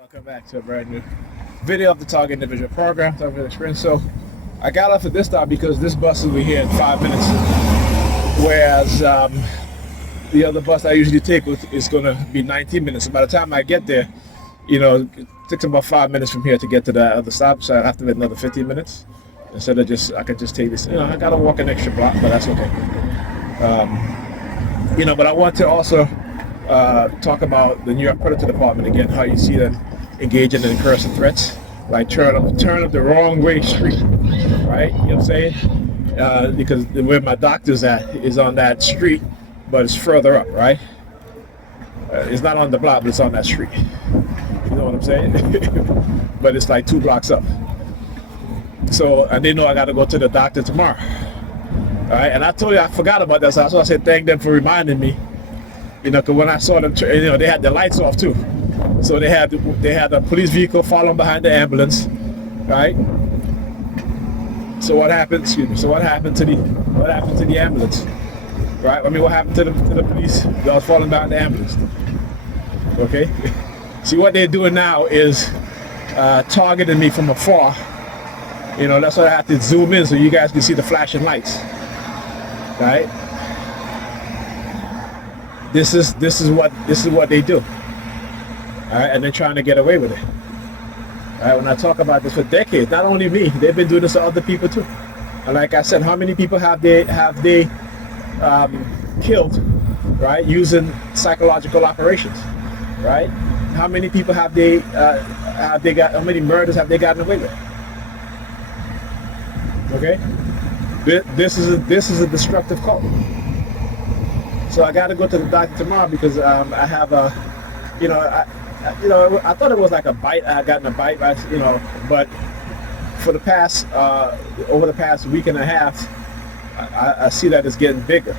Welcome back to a brand new video of the Target Individual Program, Target Experience. So I got off at this stop because this bus will be here in 5 minutes, whereas the other bus I usually take is going to be 19 minutes. So by the time I get there, it takes about 5 minutes from here to get to the other stop, so I have to wait another 15 minutes instead of I could just take this. I got to walk an extra block, but that's okay. But I want to also talk about the New York Predator Department again, how you see them engaging in coercive threats, like turn up the wrong way street, right? You know what I'm saying? Because where my doctor's at is on that street, but it's further up, right? It's not on the block, but it's on that street. You know what I'm saying? But it's like 2 blocks up. So I didn't know I got to go to the doctor tomorrow. All right, and I told you I forgot about that, so I said thank them for reminding me. Because when I saw them, they had the lights off too. So they had a police vehicle following behind the ambulance, right? So what happened? Excuse me. So what happened to the ambulance, right? I mean, what happened to the police that was following behind the ambulance? Okay. See, what they're doing now is targeting me from afar. That's why I have to zoom in so you guys can see the flashing lights, right? This is what they do. All right, and they're trying to get away with it. All right, when I talk about this for decades, not only me, they've been doing this to other people too. And like I said, how many people have they killed, right, using psychological operations, right? How many people have they got? How many murders have they gotten away with? Okay, this is a destructive cult. So I got to go to the doctor tomorrow because I have a, I thought it was like a bite. I had gotten a bite, but for the past, over the past week and a half, I see that it's getting bigger,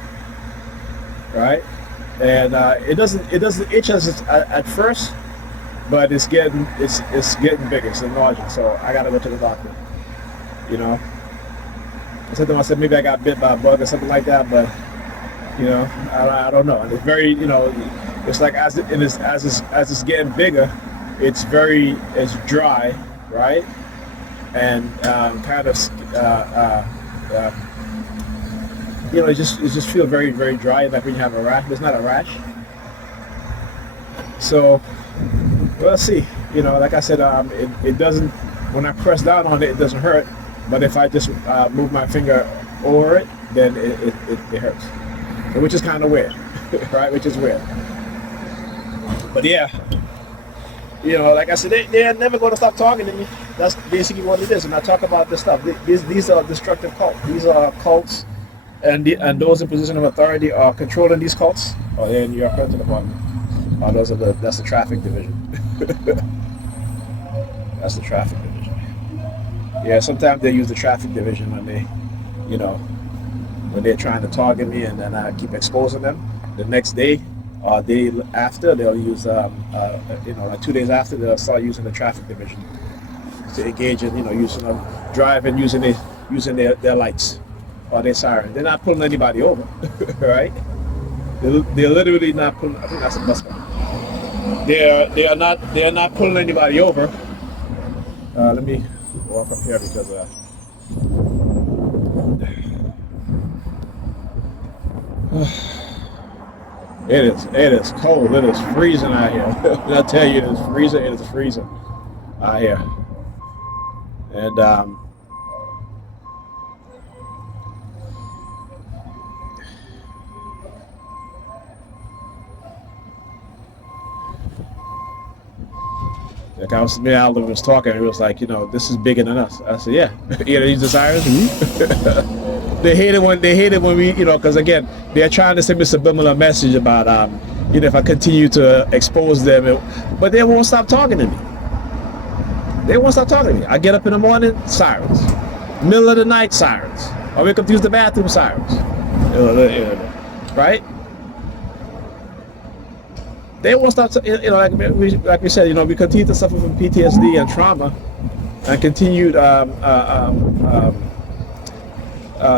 right? And it doesn't itch at first, but it's getting bigger. It's enlarging. So I got to go to the doctor. I said to myself, maybe I got bit by a bug or something like that, but. I don't know. And it's very, it's like as it's getting bigger, it's dry, right? And kind of, it just feels very, very dry. Like when you have a rash, but it's not a rash. So we'll see. Like I said, it doesn't. When I press down on it, it doesn't hurt. But if I just move my finger over it, then it hurts. Which is kind of weird, right? Which is weird. But yeah, like I said, they're never going to stop talking to me. That's basically what it is. And I talk about this stuff. These are destructive cults. These are cults, and those in position of authority are controlling these cults. Oh, they're in New York Predator Department. Oh, that's the traffic division. That's the traffic division. Yeah, sometimes they use the traffic division when they, when they're trying to target me, and then I keep exposing them. The next day or day after, they'll use, like 2 days after, they'll start using the traffic division to engage in, using a driving, using their lights or their siren. They're not pulling anybody over, right? They're literally not pulling. I think that's a bus car. They are not pulling anybody over. Let me walk up here because. It is cold. It is freezing out here. I tell you, it is freezing. It is freezing out here. And like Alvin was talking, it was like, this is bigger than us. I said, yeah. These desires. They hate it when we, because again, they're trying to send me a subliminal message about, if I continue to expose them, but they won't stop talking to me. They won't stop talking to me. I get up in the morning, sirens. Middle of the night, sirens. I wake up to use the bathroom, sirens. Right? They won't stop. Like we said, we continue to suffer from PTSD and trauma, and continued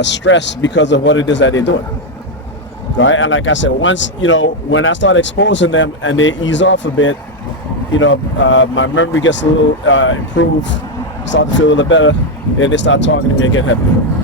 stress because of what it is that they're doing. Right? And like I said, once, when I start exposing them and they ease off a bit, my memory gets a little improved, start to feel a little better, and they start talking to me again heavily.